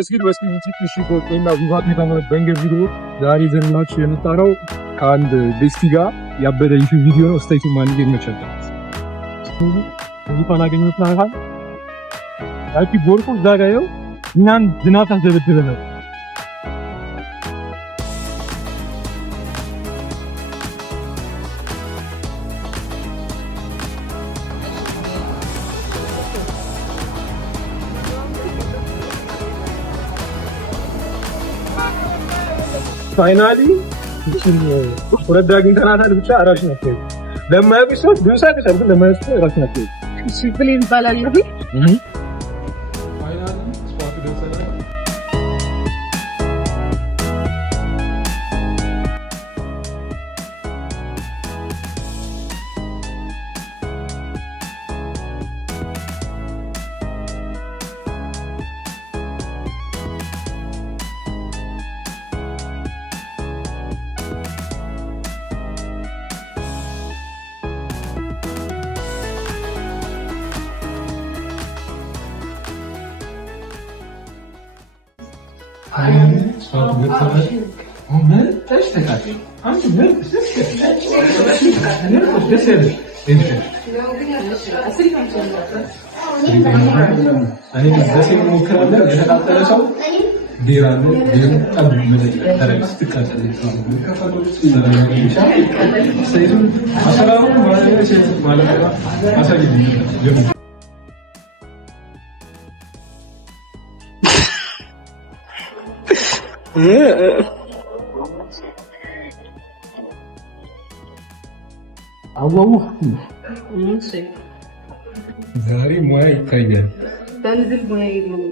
እስኪ ቆይና ቪቫት የተመረጠ በእንግሊዝ ቪዲዮ ዛሬ ዘንላችሁ የምጣራው ከአንድ ቤስቲ ጋር ያበደ ዩቲዩብ ቪዲዮ ነው። ስቴቱ ማን ይመቻል? ይፋና ገኝት ናካል አቂ ቦርቆ ዛጋየው እኛን ዝናብ ታዘብትበናል። ፋይናሊ ወረዳግን ተናታል ብቻ አራሽ ነው። ለማያውቁ ሰዎች ብዙ ሰዓት ይሰራሉ። ለማያውቁ አራሽ ነው። ሲፕሊን ባላል ነው። ፋይናሊ ስፖርት ደሰለ አዋው ዛሬ ሙያ ይታያል። በንዝል ሙያ ይሉኝ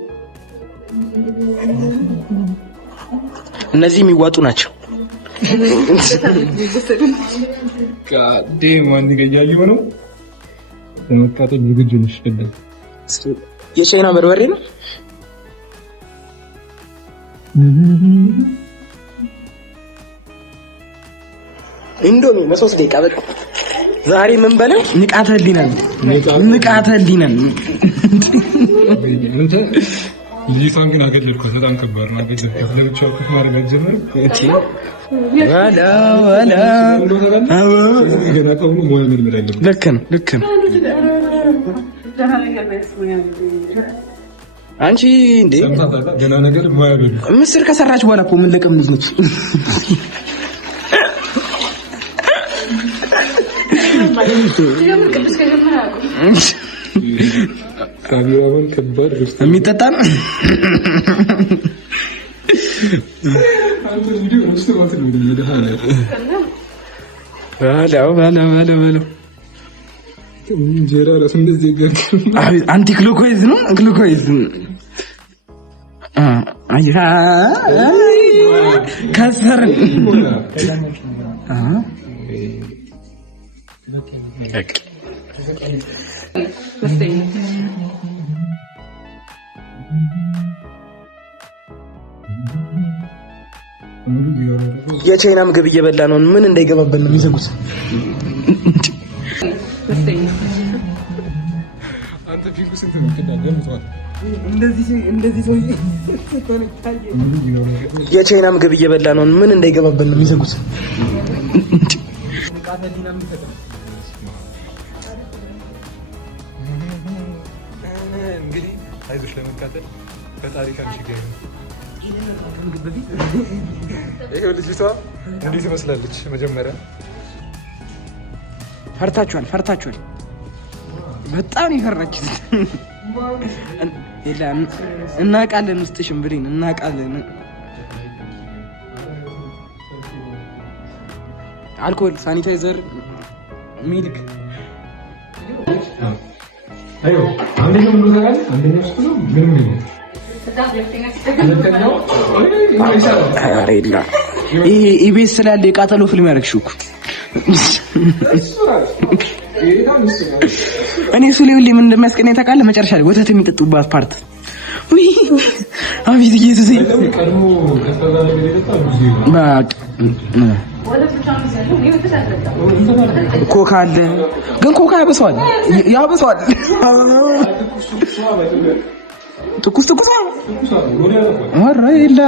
እነዚህ የሚዋጡ ናቸው። ጋዴ ማን ይገያዩ ነው ለመቃጠል ዝግጁ ነሽ? ከደም የቻይና በርበሬ ነው። ኢንዶሚ በ3 ደቂቃ በቃ ዛሬ ምን በለው ንቃተ ህሊና ልጅቷን ግን አገለልኳት። በጣም ከባድ ነው። አገለልኳት ለብቻው ከፍ ማድረግ ጀመረ። ገና ከሆነ ሙያ መልመድ አለብን። ልክ ነው። አንቺ እንዴ ገና ነገር ሙያ በሉ ምስር ከሰራች በኋላ እኮ ምን ለቀም ልጅ ነች። ካሜራውን ከባድ የሚጠጣ ነው። እንጀራ ራሱ እንደዚህ አንቲ ግሉኮዝ ነው። ግሉኮዝ ከሰር የቻይና ምግብ እየበላ ነው። ምን እንዳይገባበት ነው የሚዘጉት። አንተ ፊጉ ስንት ነው? እንደዚህ ሰው የቻይና ምግብ እየበላ ነው። ምን እንዳይገባበት ነው የሚዘጉት። እንግዲህ አይዞሽ ለመቃጠል በታሪክ አንቺ ጋር ይሄው ልጅቷ እንዴት ትመስላለች? መጀመሪያ ፈርታችኋል። በጣም ይፈራችሁ። እናውቃለን ውስጥሽም ብሌን እናውቃለን። አልኮል፣ ሳኒታይዘር፣ ሚልክ አይዮ አንደኛው ምን ታውቃለህ? አንደኛው እሱ ነው ምንም ነው። አሬላ ይሄ ኢቢኤስ ስላለ የቃጠሎ ፊልም ያደርግሽው እኮ እኔ እሱ ላይ ሁሌ ምን እንደሚያስቀናኝ ታውቃለህ? መጨረሻ ላይ ወተት የሚጠጡባት ፓርት አቤት ኢየሱስ ቀድሞ ከተባለ ኮካ አለ ግን ኮካ ያበሰዋል ትኩስ ኧረ የለ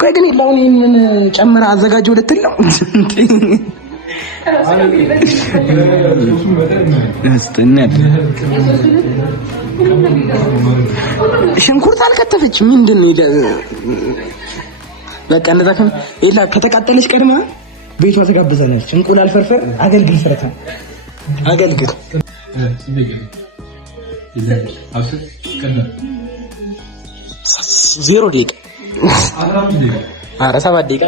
ቆይ ግን የለ አሁን ይሄንን ጨምራ አዘጋጀው ልትል ነው? ሽንኩርት አልከተፈች ምንድን ነው? በቃ እንደዛ የለ ከተቃጠለች ቀድማ ቤቷ ተጋብዛለች። እንቁላል ፍርፍር አገልግል ፍረታ አገልግል 0 ደቂቃ 7 ደቂቃ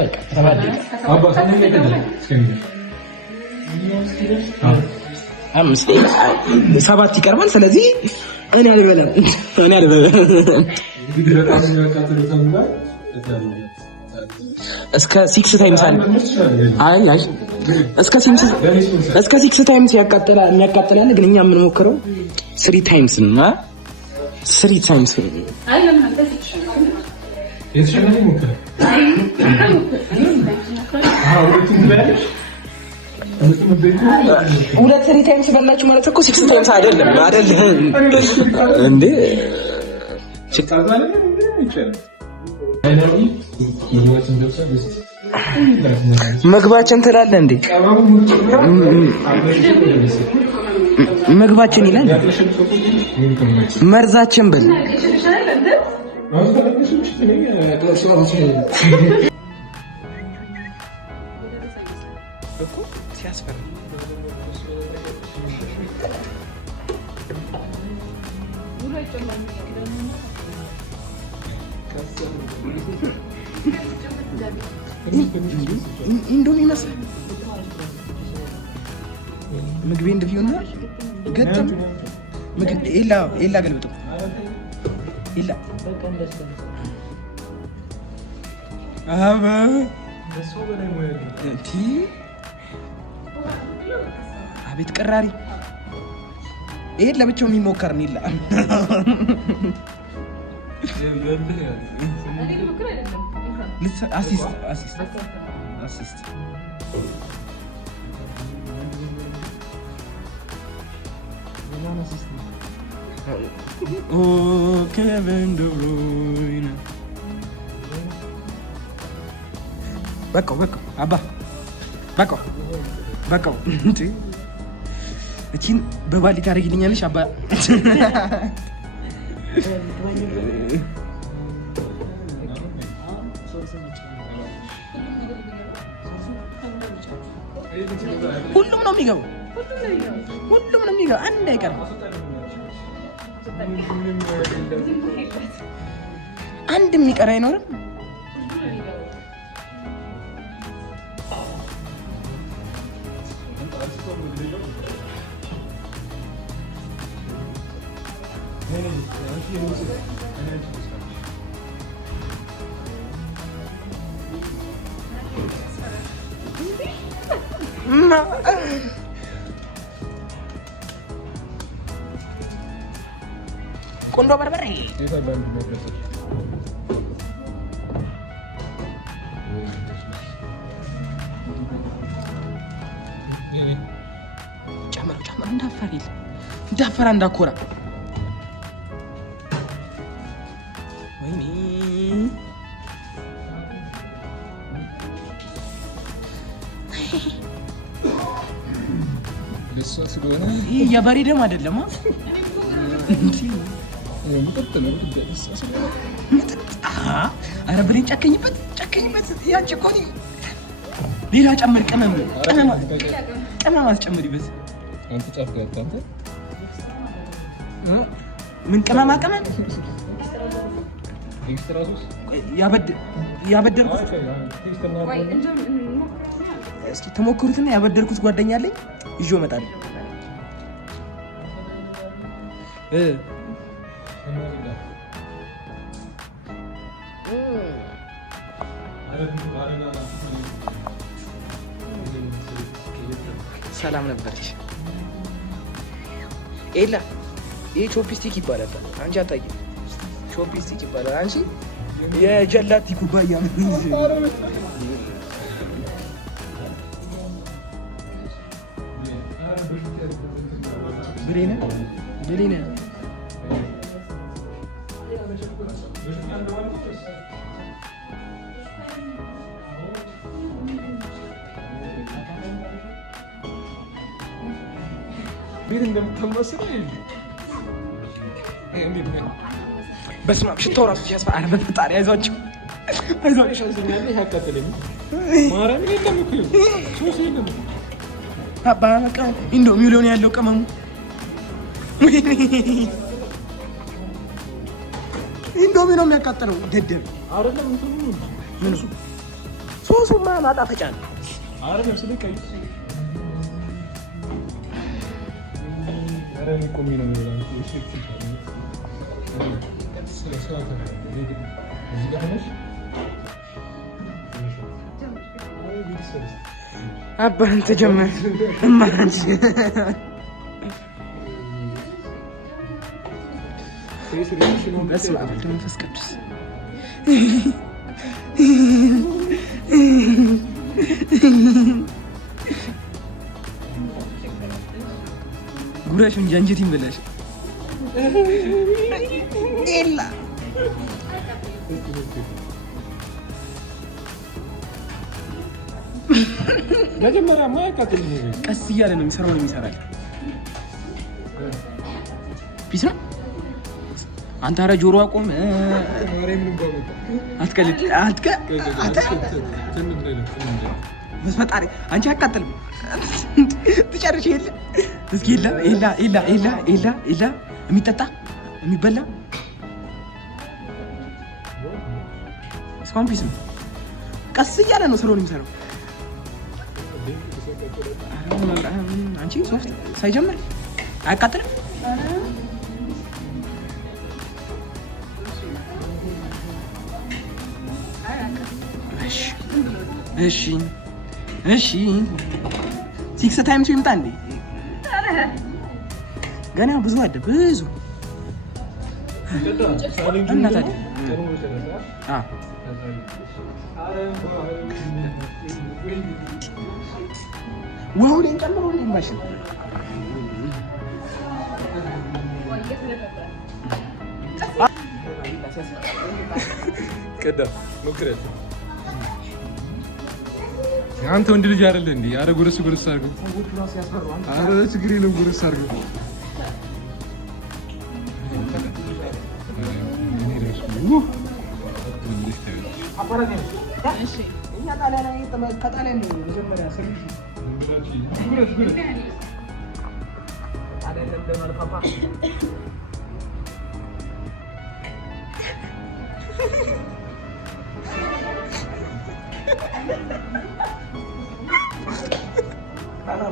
አምስት ሰባት ይቀርባል። ስለዚህ እኔ አልበላም። እስከ 6 ታይምስ አለ። አይ እስከ 6 ታይምስ የሚያቃጥላል። ግን እኛ የምንሞክረው 3 ታይምስ ነው። 3 ታይምስ አይ ለምን ሁለት 3 ታይምስ በላችሁ ማለት እኮ 6 ታይምስ አይደለም እንዴ? ምግባችን ትላለህ እንዴ? ምግባችን ይላል መርዛችን በል ኢንዶሚ መስል ምግቤ እንደፊውና ገጠም ምግብ ኤላ ገልብጡ ኤላ አቤት ቀራሪ ይሄን ለብቻው የሚሞከር ነው። ይላ አሲስት ኬቨን ደ ብሩይነ በቃው አባ በቃው እንዴ እቺን በባሊ ታረጊልኛለሽ አባ? ሁሉም ነው የሚገባው። አንድ አይቀርም። አንድ የሚቀር አይኖርም። ቆንጆ በርበሬ ጨምር እንዳፈራ እንዳኮራ ወይኔ ይሄ የበሬ ደም አይደለም። ኧረ በሬን ጨከኝበት። ያንቺ እኮ ሌላ ጨምር፣ ቅመም አስጨምሪበት። ምን ቅመማ ቅመም ያበደርኩት እስኪ ተሞክሩትና ያበደርኩት ጓደኛ አለኝ ይዤው እመጣለሁ። ሰላም ነበረች ኤላ። ይሄ ቾፕስቲክ ይባላል። አንቺ አታውቂም? ቾፕስቲክ ይባላል። አንቺ የጀላቲ ኩባያ ብሌነ ቤት እንደምትመስል በስመ አብ ሽታው እራሱ ሲያስፈራ። ኧረ በፈጣሪ አይዟቸው ማርያም የለም እኮ ሶስ የለም። አባ በቃ እንደው ሚሊዮን ያለው ቅመሙ እንደው ነው የሚያቃጥለው። ደደብ አይደለም እንትኑ ምን ሶሱማ ማጣፈጫ ነው አይደለም። ስለቀይ አረን ቆሚ ነው የሚለው እሺ አባን ተጀመረ እማንስ በስመ አብ ወወልድ ወመንፈስ ቅዱስ ጉራሽ እንጂ አንጀት ይመላሽ ኤላ መጀመሪያ ማያቃጥል ነው። ቀስ እያለ ነው የሚሰራው የሚሰራል። ፒስ ነው። አንተ ኧረ ጆሮ አቆም። አትቀልድ በፈጣሪ አንቺ አቃጥልም ትጨርሽ የለ እስኪ ኤላ የሚጠጣ የሚበላ እስካሁን ፒስ ነው። ቀስ እያለ ነው ስራውን የሚሰራው። አንቺ ሶፍት ሳይጀምር አያቃጥልም። እሺ ሲክስ ታይምስ ይምጣ እንዴ? ገና ብዙ አለ ብዙ እና ታዲያ ውሃውን ጨምሮ ማሽን ቀዳ ሞክረት። አንተ ወንድ ልጅ አይደለ እንዴ? አረ ጉርስ አድርገው። አረ ችግር የለም ጉርስ አድርገው።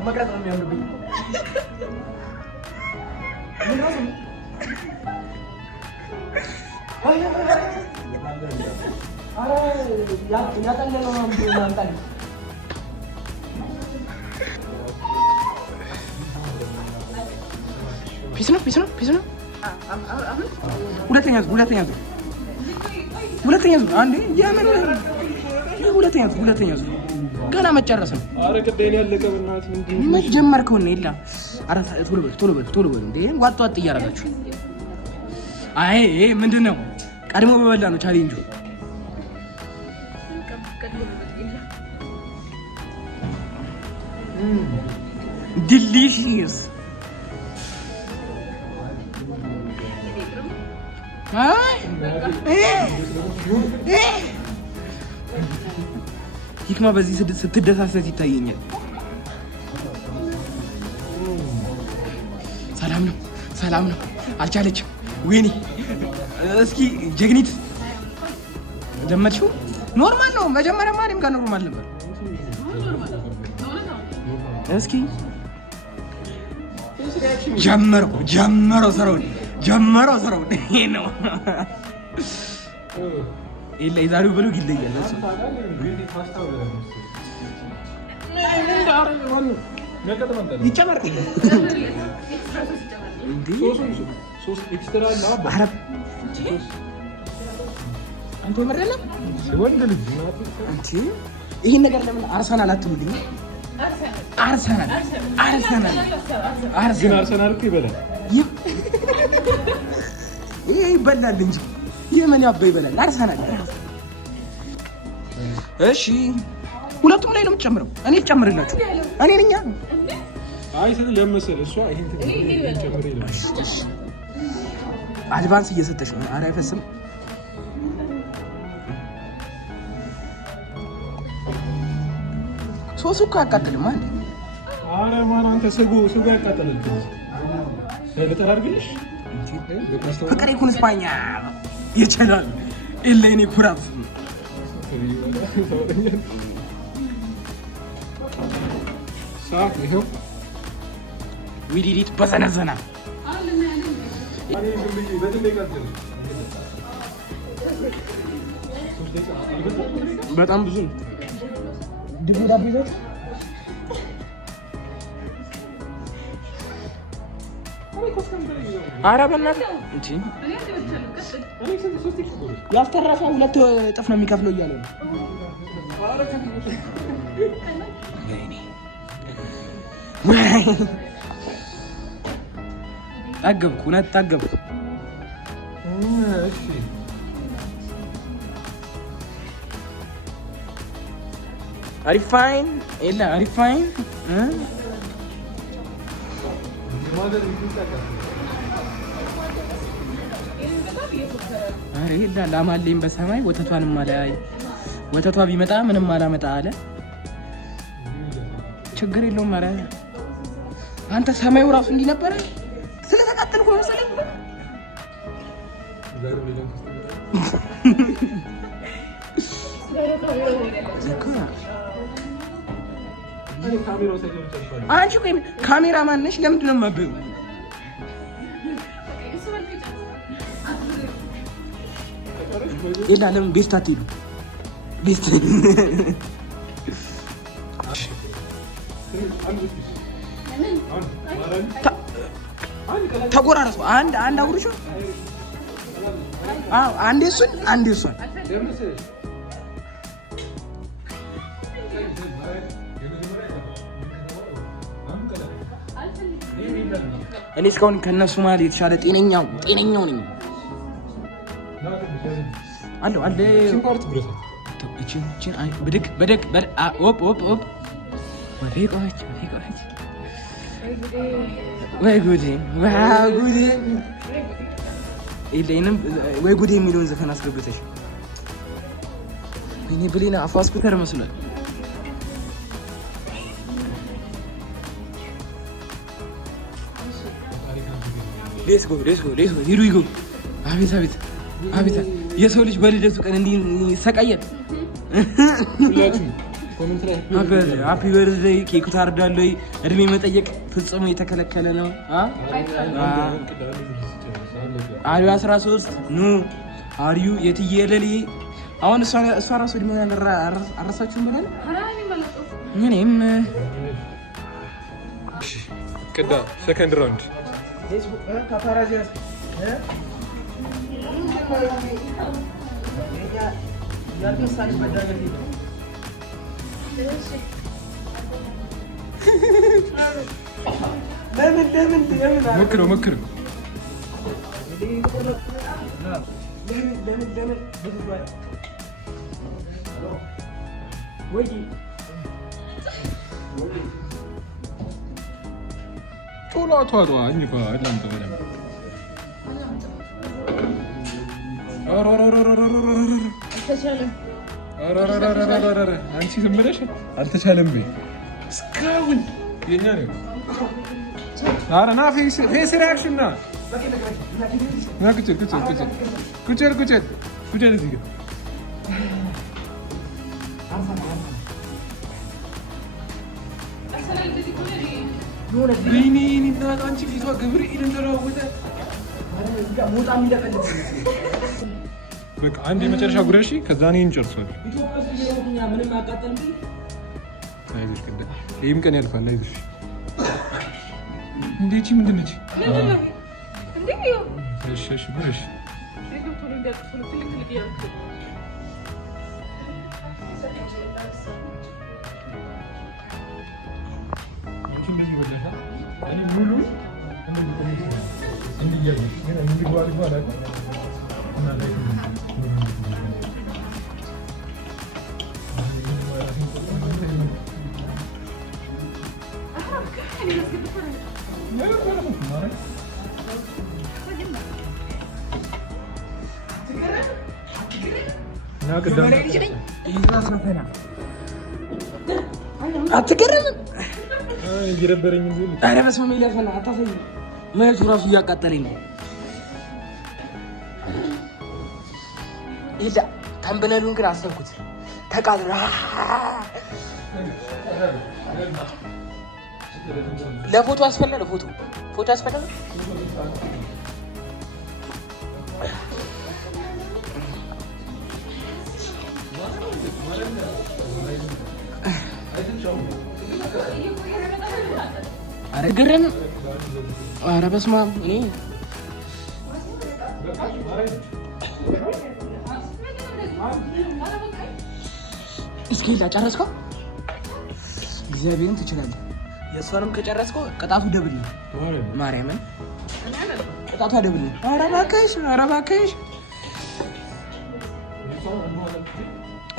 መቅረጥ ነው የሚያምርብኝ። ፒስ ነው። ሁለተኛ ዙር አንዴ ያመን ሁለተኛ ዙር ገና መጨረስ ነው። አረ ቅዴን ያለቀ በእናትህ ምንድን ነው መጀመርከው ነው ይላ። አረ ቶሎ በል እንዴ ዋጥ እያደረጋችሁ። አይ ይሄ ምንድነው? ቀድሞ በበላ ነው ቻሌንጁ። ዲሊሺየስ ሂክማ በዚህ ስትደሳሰት ይታየኛል። ሰላም ነው አልቻለችም። ወይኔ እስኪ ጀግኒት ደመጥሽው። ኖርማል ነው መጀመሪያ ማንም ጋር ኖርማል ነበር። እስኪ ጀመረው ስራውን ይሄ ነው። ኢላ የዛሬው ብሎግ ይለያል። ይጨመር እንዴ ሶስት ኤክስትራ ነው። አረብ አንተ ወንድ ልጅ ወንድ ልጅ አንቺ ይሄን ነገር ለምን አርሰናል አትምልኝ? አርሰናል እኮ ይበላል። ይሄ ይበላል እንጂ የምን ያባ ይበላል። አርሰናል። እሺ ሁለቱም ላይ ነው የምትጨምረው? እኔ ልጨምርላችሁ? እኔ ነኝ። አይ ስለ ለመሰለ እሷ ይሄን ጨምር ይላል። አድቫንስ እየሰጠች ነው። ኧረ አይፈስም። ሶሱ እኮ አያቃጥልም አይደል? ኧረ ማን አንተ ስጉ ያቃጥላል። ለጠራ አድርግልሽ ፍቅር ይኩን እስፓኛ ይችላል። ኤሌኒ ኩራት ሳክ ይሄው ዊዲዲት በዘነዘና በጣም ብዙ ነው። ድቡ ዳቦ ይዘት ኧረ በእናትህ እንጂ ያስተራፋ ሁለት እጥፍ ነው የሚከፍለው እያለ ነው። ጠገብኩ፣ እውነት ጠገብኩ። አሪፋይን የለ አሪፋይን ላማለኝ በሰማይ ወተቷንም አላይ። ወተቷ ቢመጣ ምንም አላመጣ አለ። ችግር የለውም አለ። አንተ ሰማዩ ራሱ እንዲህ ነበረ። ስለተቃጠልኩ ነው መሰለኝ። አንቺ ቆይ ካሜራማን ነሽ? ለምንድን ነው የማትበይው? የላ ለምን ቤስት አትሄዱ? ቤስት ተጎራረሱ። አንድ አውርሹ። አዎ አንዴ እሱን አንዴ እሷን። እኔ እስካሁን ከነሱ ማለት የተሻለ ጤነኛው ነኝ። አለው አለ ብድግ ወይ ጉዴ የለኝም። ወይ ጉዴ የሚለውን ዘፈን አስገብተሽ እኔ ብሌና አፏ ስኩተር መስሏል። ሌስ ጎ ሂሩ ይጎ። አቤት የሰው ልጅ በልደቱ ቀን እንዲህ ይሰቃያል። ሃፒ በርዝዴይ ኬክ ታርዳለህ። እድሜ መጠየቅ ፍጹም የተከለከለ ነው። አሪው 13 ኑ አሪዩ የትየለሊ አሁን እሷ ራሱ እድሜ አረሳችሁም ብለን እኔም ቅዳ ሰከንድ ራውንድ ሞክረው ቶሎ አቷቷ እንኳ እናንተ ወለም አንቺ ዝም ብለሽ አልተቻለም በይ። እስካሁን የኛ ነው። ኧረ ና ፌስ ሪአክሽን ና ቁጭር እዚህ ጋር አንቺ ፊቷ ገብርኤል እንደለዋወጠ በቃ አንድ የመጨረሻ ጉረሺ፣ ከዛ እኔን እንጨርሳለን። አይዞሽ ቅዳ ይህም ቀን ያልፋል። አይዞሽ እንዴቺ ምንድን ነች? እሺ ጉረሺ አትገረምም? ኧረ በስመ አብ ኤልያስ በእናትህ አታሳይኝ። መሄዱ እራሱ እያቃጠለኝ ነው። ይላ ተንበለሉን ግን አሰብኩት ተቃጥሎ ለፎቶ ያስፈላል። ፎቶ ያስፈላል። ኧረ ግርም ኧረ በስመ አብ እኔ እስኪ ላ ጨረስከው? እግዚአብሔርን ትችላለህ። የእሷንም ከጨረስከው ቅጣቱ ደብል ነው። ማርያምን ቅጣቷ ደብል ነው። ኧረ እባክሽ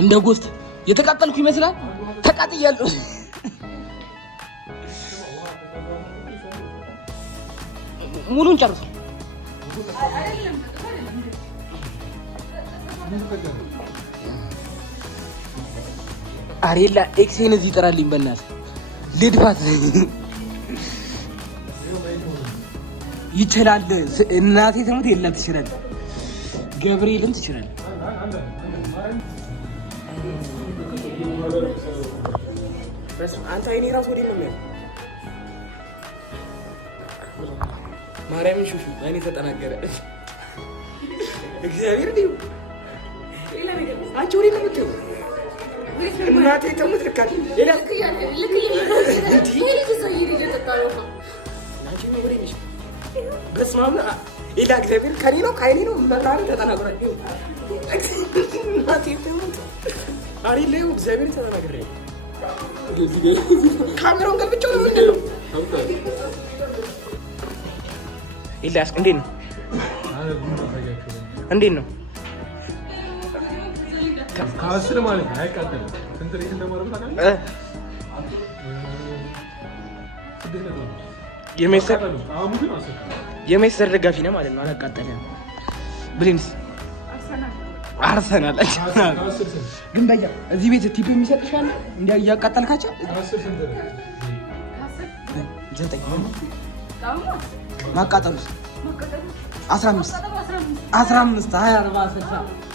እንደ ጎስት የተቃጠልኩ ይመስላል። ተቃጥያለሁ። ሙሉን ጨርሰው። አሬላ ኤክሴን እዚህ ይጠራልኝ። በእናትህ ልድፋት። ይችላል። እናቴ ትሙት የለም ትችላለህ። ገብርኤልን ትችላለህ። አንተ አይኔ ራስ ወዴት ነው የሚያለው? ማርያምን ሹሹ አይኔ ተጠናገረ። እግዚአብሔር ዲው አንቺ ወዴት ነው የምትይው? እናቴ ተሙት ልካት ሌላ በስመ አብ ሌላ እግዚአብሔር ከኔ ነው ከአይኔ ነው መብራሪ ተጠናግሯል። እናቴ ተሙት አሪል ላይ እግዚአብሔር ተጠናግሬ ካሜራውን ገልብጬው ነው። ምንድን ነው ኤልያስ? እንዴት ነው? ከአስር ማለት ነው። አይቃጠልም። ስንት ሬት እንደማረብ ታውቃለህ? የሜስተር ደጋፊ ነው ማለት ነው። አላቃጠለም። ብሌንስ አርሰናል ግን በያ እዚህ ቤት ቲፕ የሚሰጥሻል እንዲያ እያቃጠልካቸው 9 ማቃጠሉስ 15 20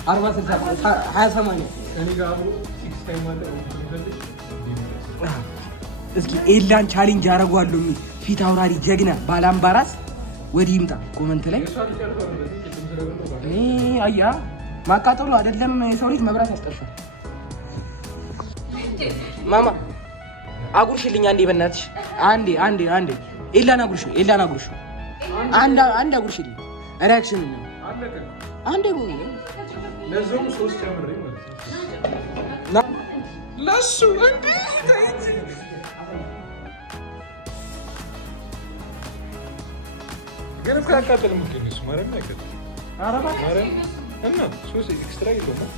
40 60 20 እስኪ ኤላን ቻሌንጅ ያደርጓለሁ የሚል ፊት አውራሪ ጀግና ባላምባራስ ወዲህ ይምጣ ኮመንት ላይ። አያ ማቃጠሉ አይደለም የሰው ልጅ መብራት ያስጠፋል። ማማ አጉርሽልኝ አንዴ በእናትሽ አንዴ ኤላን አጉርሽ አንድ አጉርሽልኝ። ሪአክሽን ነው አንዴ ነው ለዞም 3 ጨምሬ ማለት ነው ለሱ እንዴ ግን እኮ ያቃጠልም ግን እሱ ማለት ነው ያቃጠል አረባ ማረም እና 3 ኤክስትራ ይሆናል።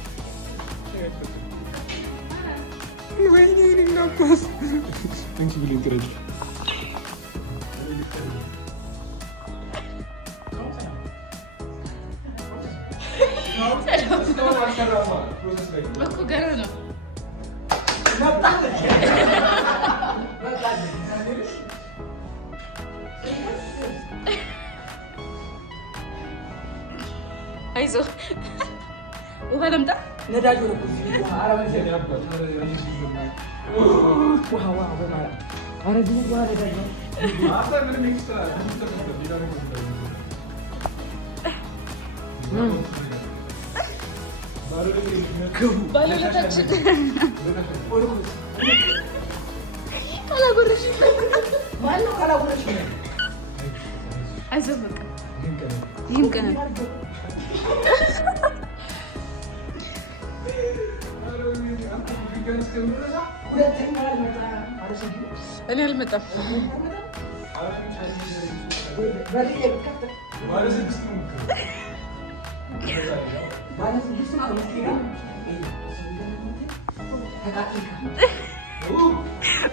ወይኔ ልናቆስ እንጂ ብለን ትረጅ እኮ ገና ነው አይዞህ ውሃ ለምጣ ነዳጅ ነው እኔ አልመጣም።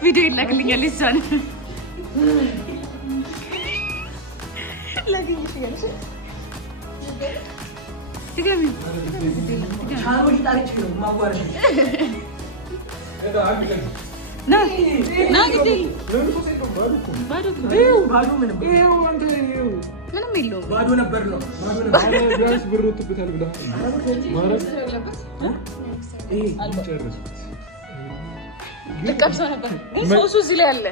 ቪዲዮ ይላክልኛል ይዛል ላግኝሽ ያለሽ ትገቢ ቻናል ይጣልች ነው ማዋረድ ና ና ግዴ ባዶ ባዶ ምንም የለውም ባዶ ነበር ነው ቢያንስ ብር ወጥቶበታል ብለህ ማለት ልቀምሰው ነበር ግን ሶሱ እዚህ ላይ አለ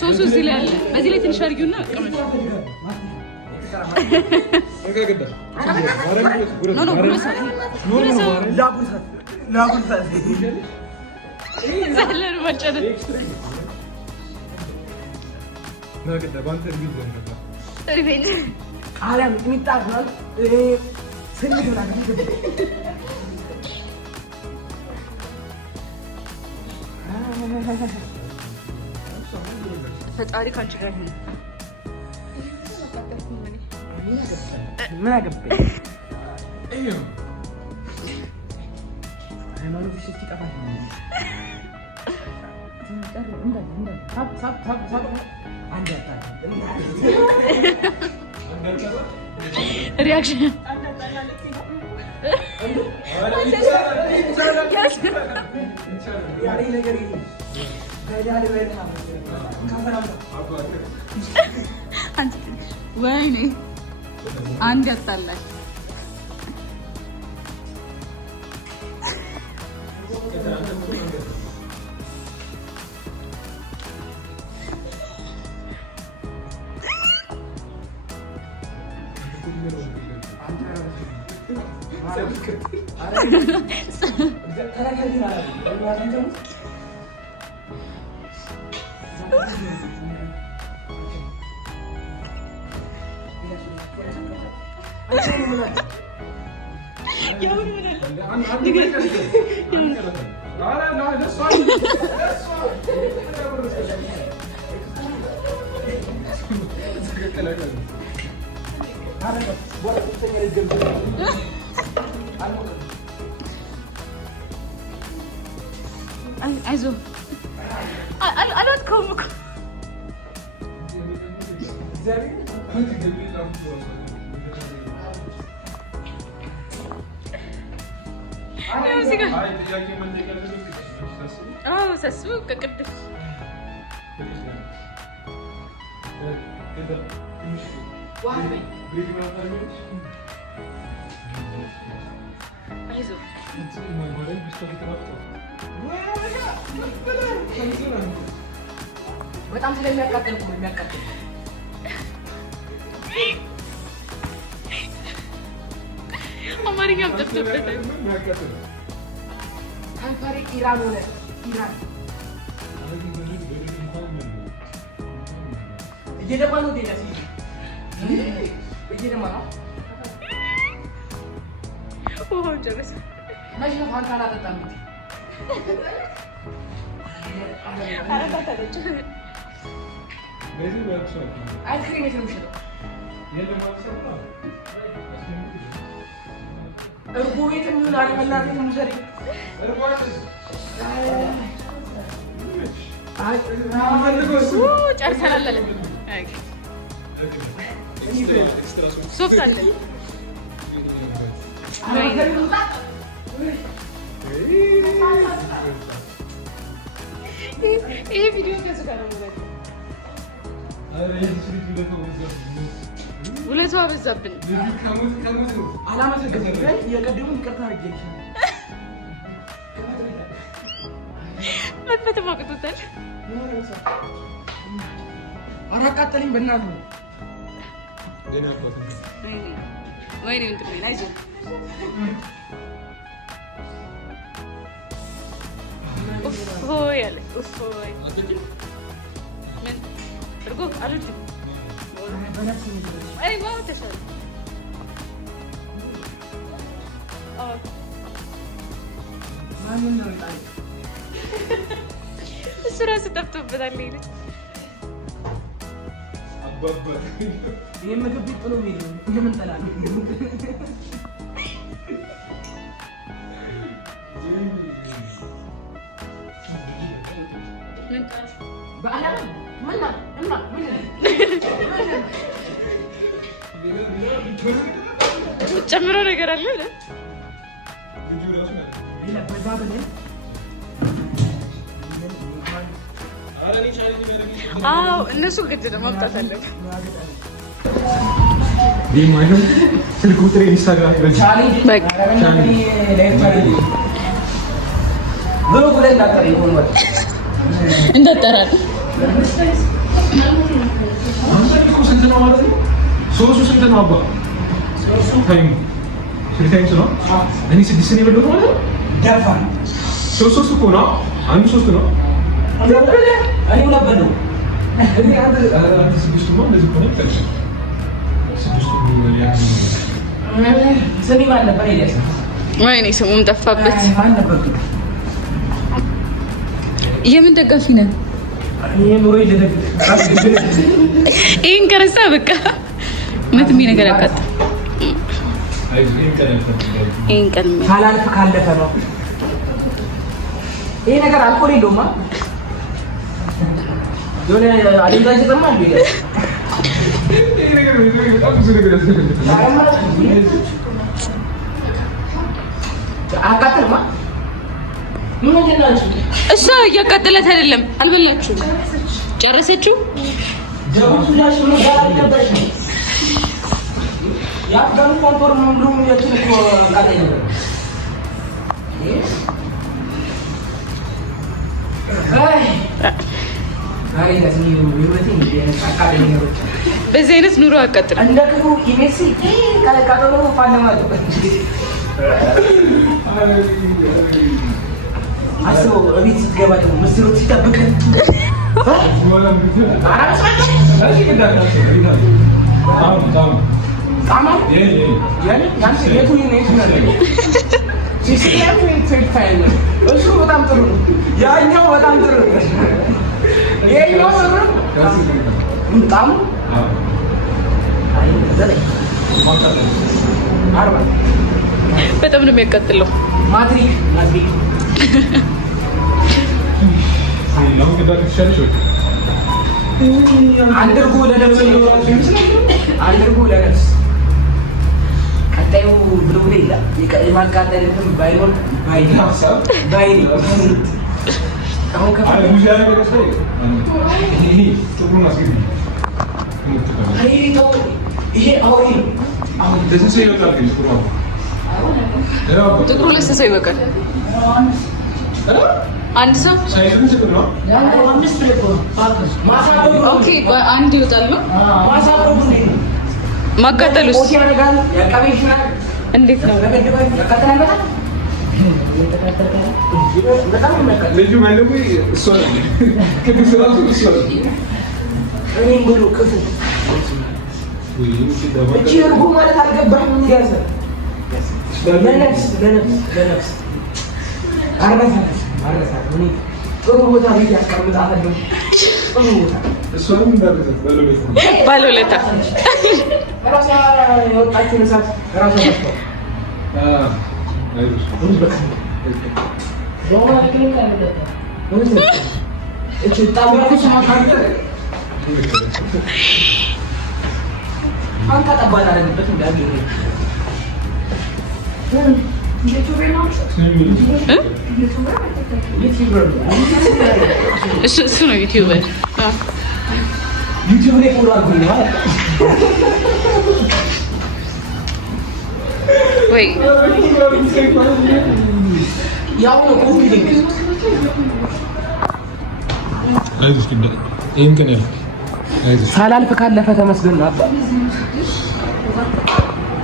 ሶሱ እዚህ ላይ አለ በዚህ ላይ ትንሽ አድርጊውና ቀመሽ ዘለን ወጨደ ናገደ ባንተ ሪቪው ዘንበታ ሪቪው አለም ሚጣግናል ስንግና ፈጣሪ ካንቺ ጋር ነው ምን አገባኝ እዩ ሃይማኖት ሲስቲ ጠፋኝ ሪአክሽን ወይኔ አንድ ያጣላል አይዞህ አልወጣም እኮ ሳስበው ከቅድም አይዞህ በጣም ስለሚያቃጥል እኮ የሚያቃጥል አማርኛም ጠፍቶበታል። ከንፈሬ ኢራን ሆነ ኢራን እየደማ ነው ዴላ እየደማ ነው ጀረስ መች ነው ፋንታ አላጠጣም አረታታለች አይስክሪም የት ነው የሚሸጠው? እርጎ ቤትም ይሁን አለመናቴም ውሰድ ጨርሰናል አለ ሶፍት አለ ይሄ ቪዲዮ ከሱ ጋር ነው ማለት ውለቷ በዛብን አላመሰግንም የቀደሙን ይቅርታ አድርጌልሽ መጥፈት ማቅቶታል አራቃጠለኝ በእናትህ ወይኔ እንትን አይዞህ ሆይ አለ ሆይ ምን እርጎ አልወድም አይ ማው ተሻለ ማንን ነው ይጣል እሱ ራሱ ጠፍቶበታል ይሄ ምግብ ቤት ጥሎ ሄደ። እንደምን ጠላል ጨምሮ ነገር አለ አይደል? አዎ እነሱ ግድ ነው ማውጣት አለበት። ዲማይን ስልክ ቁጥር ኢንስታግራም በቃ እንዳጠራል ስንት ነው ማለት ነው? ሶስቱ ስንት ነው አባ? ታይም ታይም ነው። እኔ 6 ነው የበለው ማለት ነው። ደፋ ሶስት እኮ ነው። አንዱ 3 ነው። እኔ ነው እኔ አንተ ስድስቱ ነው እንደዚህ ነው። ስድስቱ ነው ያለው። ስሚ ማን ነበር ይላል? ወይኔ ስሙም ጠፋበት። ማን ነበር? የምን ደጋፊ ነን? ይሄን ከረሳ በቃ ምንም ነገር ያቃጥ ይሄን ቀን ካላልፍ ካለፈ ነው ይሄ ነገር አልኮል የለውማ። የሆነ አደንዛዥ ተማ እንዴ ይሄ ነገር በጣም ብዙ ነገር አቃጥልማ እሷ እያቃጠላት አይደለም። አልበላችሁም? ጨረሰችው? በዚህ አይነት ኑሮ አቃጥል እንደ ክፉ ኢሜሲ ካለቃጠሎ ፋለማል አስቦ እቤት ስትገባ ደግሞ ምስሮች ሲጠብቅ እሱ በጣም ጥሩ ነው። ያኛው በጣም ጥሩ ነው። ይሄኛው ጣሙ በጣም ነው የሚያቃጥለው። ማድሪክ አንድርጎ ለነፍስ አንድርጎ ለነፍስ ቀጣዩ ብሎ ይላል። የማቃጠል እንትን ባይኖር ባይኒ አሁን ከፋለ ይሄ አውሪ አሁን ደስ ይላል። ጥቁሩ ለሰሰ ይበቃል። አንድ ሰው ኦኬ፣ አንድ ይወጣል ነው ማቃጠሉስ እንዴት ነው? ጥሩ ቦታ ቤት ያስቀምጣለሁ። ጥሩ ቦታ እሷንም ባለውለታ ራሷ የወጣችውን እሳት ራሷ ታስታው እሱ ነው ዩቲዩበር። ዩቲዩብ ላይ ፎሎ አድርጉኝ ነው ወይ ያው ነው ኮፒ ሊንክ አይዞሽ ግን ይሄን ቀን ያልኩ አይዞሽ ሳላልፍ ካለፈ ተመስገን ነው። አባ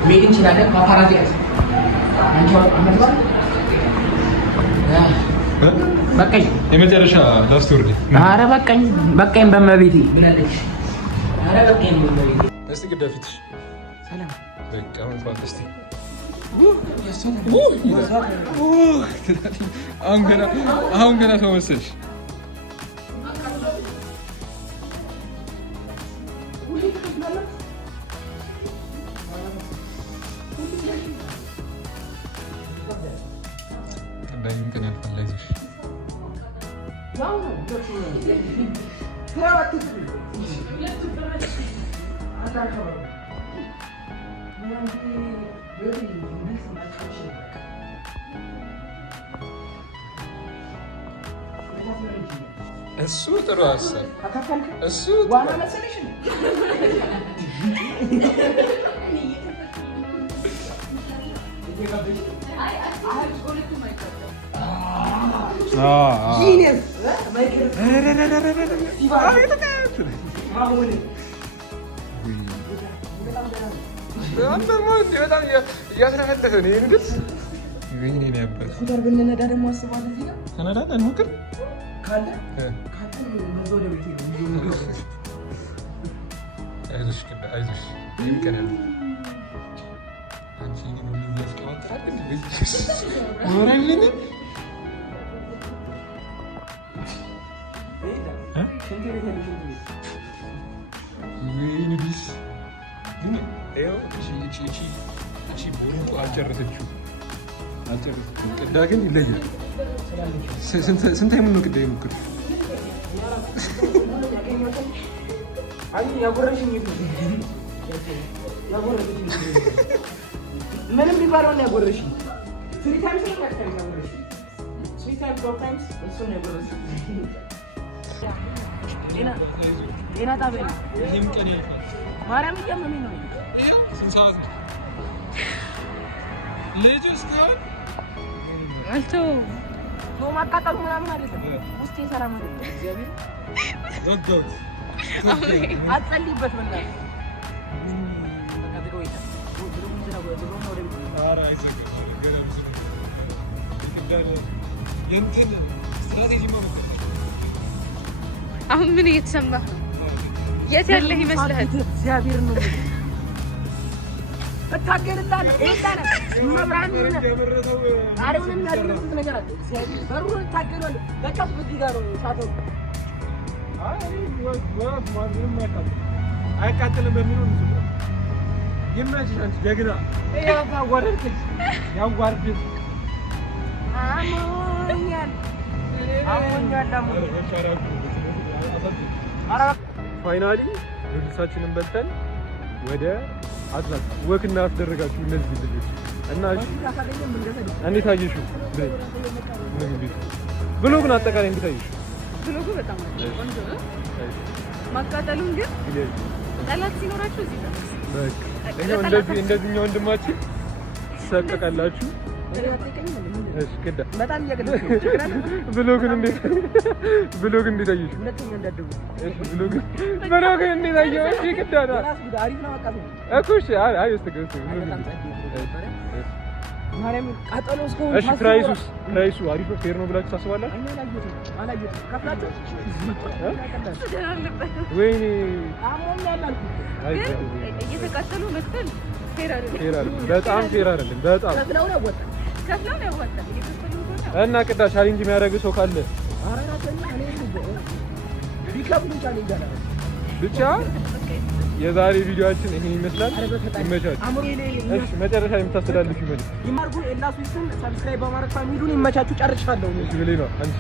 ሜድ እንችላለን ማፓራቲ ያዝ አንቺው አመጣ በቃኝ የመጨረሻ ላስት ወርድ። ኧረ በቃኝ በመቤቴ ብላለች። ኧረ በቃኝ በመቤቴ እስቲ ግዳፊት ሰላም በቃ እንኳን እስቲ አሁን ገና ተወሰድሽ። እሱ ጥሩ ሀሳብ እሱ በጣም እያስረፈጠፈ ነው። ይሄን ግን ወይኔ ነው ያባል ስኩተር ብንነዳ ደግሞ አስባለሁ እዚህ ጋር ተነዳን ሞክር ካለ ነው ወደ ቤት ነው። አይዞሽ ቅዳ አይዞሽ ይሄን ከነም አንቺ ግን ሁሉ ያስቀባጥራል እንዴ ወራልኝ ወይኔ ቢስ ግን ኤው እቺ ቦርጡ አልጨረሰችው ቅዳ ግን ይለያል። ስንት አይሙን ነው ቅዳ የሞክር ምንም ቢባለውን ያጎረሽኝ ጤና ጣቢያ ማርያም እያመመኝ ነው። ስንት ሰዓት ነው ልጅ እስካሁን አልተውም። ማቃጠሉ ምናምን አይደለም ውስጤ ሰላም አይደለም። እግዚአብሔር አትጸልይበት በእናትህ አሁን ምን እየተሰማህ ነው? የት ያለህ ይመስልሃል? እግዚአብሔር ነው እታገልልሃለሁ። መብራን አሬውንም ያደረጉት ነገር አለ። እግዚአብሔር በሩን እታገላለሁ። በቃ በዚህ ጋር ነው ሳተው አይቃጥልም በሚለው ነው የማይችል አንቺ ጀግና ያዋርድሽ ያዋርድሽ አሞኛል ፋይናሊ ልብሳችንን በልተን ወደ አትላስ ወክና አስደረጋችሁ እነዚህ ልጆች እና እንዴት አየሽው? ብሎጉን አጠቃላይ እንዴት አየሽው? ብሎጉ በጣም ቆንጆ ነው። ማቃጠሉን ግን ጠላት ሲኖራችሁ እዚህ ጋር በቃ እንደዚህኛው ወንድማችን ትሰቀቃላችሁ። እሺ ቅዳ በጣም እያገለገለ ብሎግን እንዴት አየሽው? ሁለተኛ እንዳደቡ እሺ ብሎግን እንዴት አየሽው? እሺ ቅዳ ራስ ጉዳ አሪፍ ነው። አቃተው እኮ እሺ አይ ወስተገስ ማርያም ቃጠሎ እስከሆነ እሺ ፕራይሱ አሪፍ ነው ፌር ነው ብላችሁ ታስባላችሁ? አላየሁትም ከፍላችሁ ወይኔ አሞኛል አልኩት። ግን እየተቃጠሉ መክፈል ፌር አይደለም። በጣም ፌር አይደለም። በጣም ከፍለው ነው ያወጣል። እና ቅዳ ቻሌንጅ የሚያደርግ ሰው ካለ ብቻ የዛሬ ቪዲዮአችን ይሄን ይመስላል። ይመቻችሁ። እሺ መጨረሻ የምታስተላልፍ ይመልስ ይማርጉ ኤላሱ ይስም ሰብስክራይብ በማድረግ ፋሚሊውን ይመቻችሁ። ጨርሻለሁ። እዚህ ብለኝ ነው አንቺ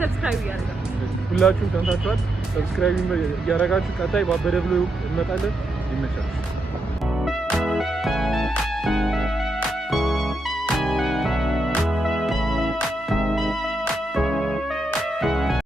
ሰብስክራይብ ያደርጋችሁ ሁላችሁም ተምታችኋል። ሰብስክራይብ እያደረጋችሁ ቀጣይ ባበደ ብሎ እንመጣለን። ይመቻችሁ።